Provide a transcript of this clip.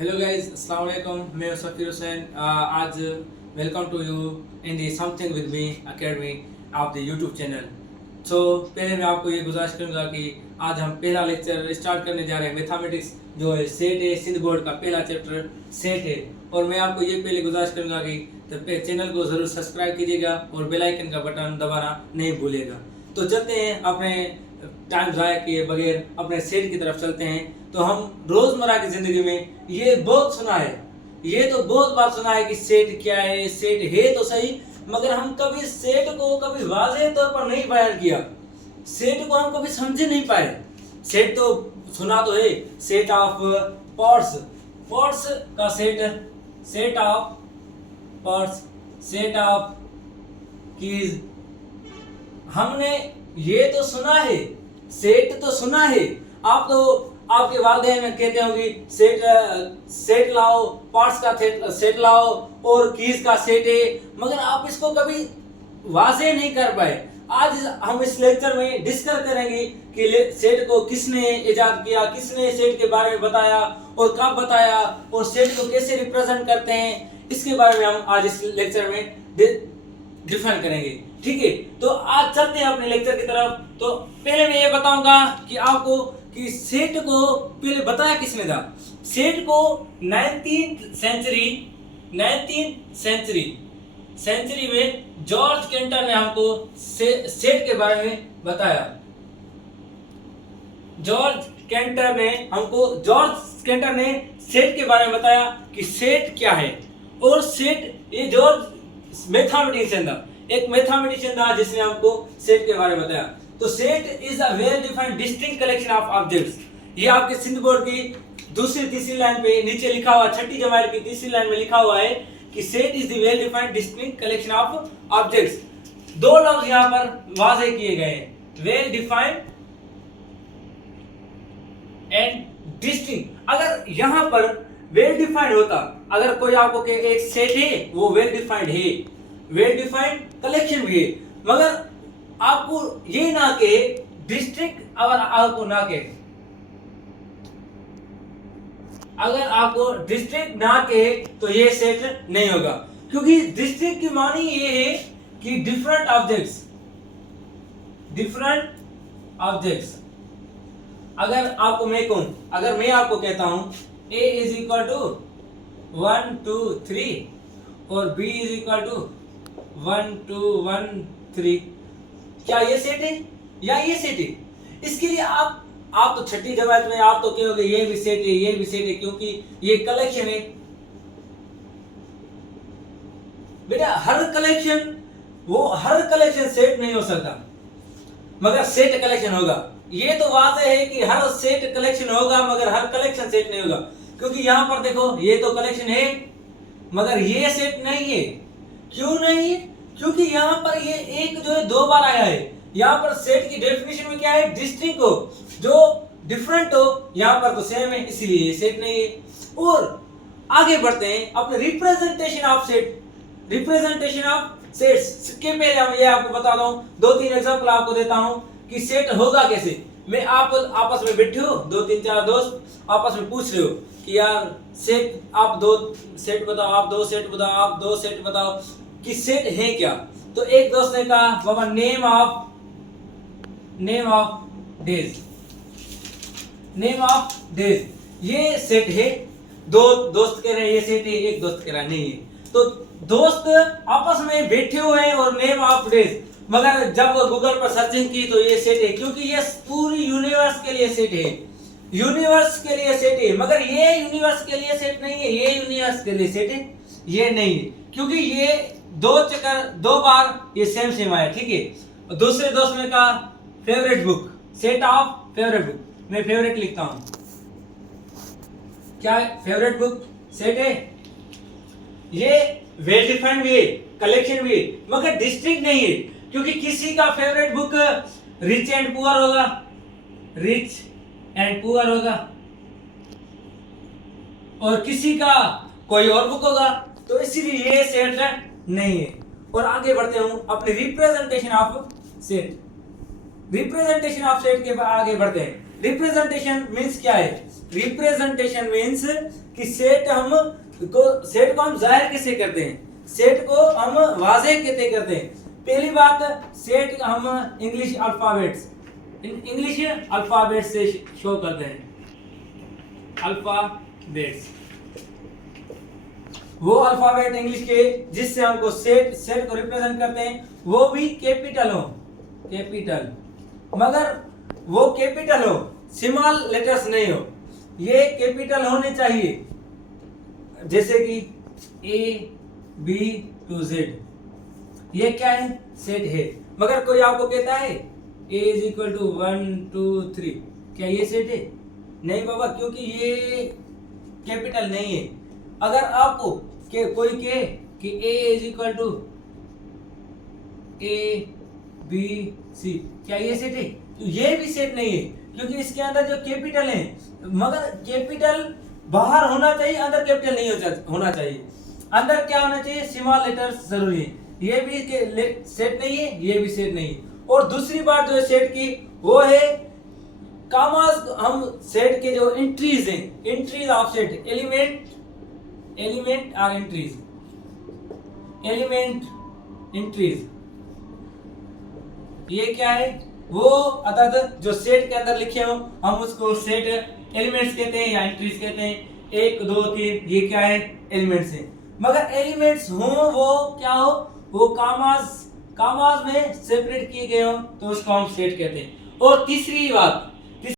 Hello guys, अस्सलाम वालेकुम। मैं सफ़ीर हुसैन। आज welcome to you in the something with me academy of the YouTube channel. So पहले मैं आपको ये गुजारिश करूँगा कि आज हम पहला लेक्चर स्टार्ट करने जा रहे हैं। मैथमेटिक्स जो है सेट है, सिंध बोर्ड का पहला चैप्टर सेट है। और मैं आपको ये पहले गुजारिश करूँगा कि चैनल को ज़रूर सब्सक्राइब कीजिएगा और बेल आइकन का बटन दबाना नहीं भूलिएगा। तो चलते हैं, अपने टाइम ज़ाया किए बगैर अपने सेट की तरफ चलते हैं। तो हम रोजमर्रा की जिंदगी में ये बहुत सुना है, ये तो बहुत बार सुना है कि सेट क्या है, सेट है तो सही, मगर हम कभी सेट को कभी वाज़ेह तौर पर नहीं बयान किया। सेट को हम कभी समझे नहीं पाए। सेट तो सुना तो है, सेट ऑफ पार्ट्स, पार्ट्स का set, set of parts, set of keys, हमने ये तो सुना है, सेट तो सुना है। आप तो आपके वालिदैन कहते होंगे सेट सेट लाओ, पार्ट्स का सेट लाओ और कीज का सेट है, मगर आप इसको कभी वाज़ेह नहीं कर पाए। आज हम इस लेक्चर में डिस्कस करेंगे कि सेट को किसने इजाद किया, किसने सेट के बारे में बताया और कब बताया और सेट को कैसे रिप्रेजेंट करते हैं, इसके बारे में हम आज इस लेक्चर में डिफाइन करेंगे। ठीक है, तो आज चलते हैं अपने लेक्चर की तरफ। तो पहले मैं ये बताऊंगा कि आपको कि सेट को पहले बताया किसने था। सेट को 19th सेंचुरी में जॉर्ज केंटर ने हमको सेट के बारे में बताया। जॉर्ज केंटर ने सेट के बारे में बताया कि सेट क्या है। और सेट, ये जॉर्ज मैथमेटिशियन था, एक मैथमेटिशियन था जिसने हमको सेट के बारे में बताया। तो set is a well defined distinct collection of objects. ये आपके सिंध बोर्ड की दूसरी तीसरी लाइन पे नीचे लिखा हुआ, छठी जमात की तीसरी लाइन में लिखा हुआ है कि set is the well defined distinct collection of objects. दो लफ्ज यहां पर वाज़ेह किए गए हैं, वेल डिफाइंड एंड डिस्टिंक्ट। अगर यहां पर वेल डिफाइंड होता, अगर कोई आपको कहे एक सेट है वो वेल डिफाइंड है, वेल डिफाइंड कलेक्शन भी है, मगर आपको ये ना के डिस्ट्रिक्ट, और आपको ना के, अगर आपको डिस्ट्रिक्ट ना के तो ये सेट नहीं होगा। क्योंकि डिस्ट्रिक्ट की मानी ये है कि डिफरेंट ऑब्जेक्ट्स। अगर आपको मैं कहूं, अगर मैं आपको कहता हूं a इज इक्वल टू 1 2 3 और b इज इक्वल टू 1 2 1 3, क्या ये सेट है या ये सेट है? इसके लिए आप तो छठी जमात में आप तो कहोगे ये भी सेट है, ये भी सेट है, क्योंकि ये कलेक्शन है। बेटा हर कलेक्शन सेट नहीं हो सकता, मगर सेट कलेक्शन होगा। ये तो बात है कि हर सेट कलेक्शन होगा मगर हर कलेक्शन सेट नहीं होगा। क्योंकि यहां पर देखो, ये तो कलेक्शन है मगर ये सेट नहीं है। क्यों नहीं है? क्योंकि यहाँ पर ये एक जो है दो बार आया है। यहाँ पर सेट की डेफिनेशन में क्या है, डिस्टिंक्ट हो, जो डिफरेंट हो। यहाँ पर तो सेम है, इसलिए ये सेट नहीं है। और आगे बढ़ते हैं अपने रिप्रेजेंटेशन ऑफ सेट्स के पहले हम ये आपको बता दूं, दो तीन एग्जांपल आपको देता हूं कि सेट होगा कैसे। मैं आप आपस में बैठे हो, दो तीन चार दोस्त आपस में पूछ रहे हो कि यार सेट, आप दो सेट बताओ, आप दो सेट बताओ, आप दो सेट बताओ कि सेट है क्या। तो एक दोस्त ने कहा बाबा नेम ऑफ डेज, ये सेट है। दो दोस्त कह रहे हैं ये सेट है, एक दोस्त कह रहा नहीं है। तो दोस्त आपस में बैठे हुए हैं और नेम ऑफ डेज, मगर जब गूगल पर सर्चिंग की तो ये सेट है, क्योंकि ये पूरी यूनिवर्स के लिए सेट है, यूनिवर्स के लिए सेट है। मगर ये यूनिवर्स के लिए सेट नहीं है, ये यूनिवर्स के लिए सेट है, ये नहीं है, क्योंकि ये दो बार ये सेम आया। ठीक है। दूसरे दोस्त ने कहा favourite book, set of favourite book, मैं फेवरेट लिखता हूं, क्या फेवरेट बुक सेट है? ये वेल डिफाइंड भी है, कलेक्शन भी है, मगर डिस्ट्रिक्ट नहीं है। क्योंकि किसी का favourite book rich and poor होगा और किसी का कोई और बुक होगा, तो इसीलिए ये सेट नहीं है। और आगे बढ़ते हूं अपने रिप्रेजेंटेशन ऑफ सेट के आगे बढ़ते हैं। रिप्रेजेंटेशन मीन्स क्या है? रिप्रेजेंटेशन मीन्स कि सेट को हम जाहिर कैसे करते हैं, सेट को हम वाज़ेह कैसे करते हैं। पहली बात, सेट हम इंग्लिश अल्फाबेट से शो करते हैं। अल्फाबेट्स, वो अल्फाबेट इंग्लिश के जिससे हमको सेट को रिप्रेजेंट करते हैं, वो भी कैपिटल हो, कैपिटल, मगर वो कैपिटल हो, स्मॉल लेटर्स नहीं हो, ये कैपिटल होने चाहिए। जैसे कि A B to Z, ये क्या है? सेट है। मगर कोई आपको कहता है A is equal to 1 2 3, क्या ये सेट है? नहीं बाबा, क्योंकि ये कैपिटल नहीं है। अगर आपको कोई कहे कि A is equal to A B C, क्या ये सेट है? तो ये भी सेट नहीं है, क्योंकि इसके अंदर जो कैपिटल है, मगर कैपिटल बाहर होना चाहिए, अंदर कैपिटल नहीं होना चाहिए। अंदर क्या होना चाहिए? स्मॉल लेटर्स जरूरी है। ये भी सेट नहीं है, ये भी सेट नहीं है। और दूसरी बात जो है सेट की, वो है कामास। हम सेट के जो एंट्रीज हैं, एंट्रीज ऑफ सेट, एलिमेंट और एंट्रीज, ये क्या है? वो अर्थात जो सेट के अंदर लिखे हो, हम उसको सेट एलिमेंट्स कहते हैं या एंट्रीज कहते हैं। 1 2 3, ये क्या है? एलिमेंट्स है। मगर एलिमेंट्स हो वो क्या हो? वो कामास में सेपरेट किए गए हो, तो उसको हम सेट कहते हैं। और तीसरी बात,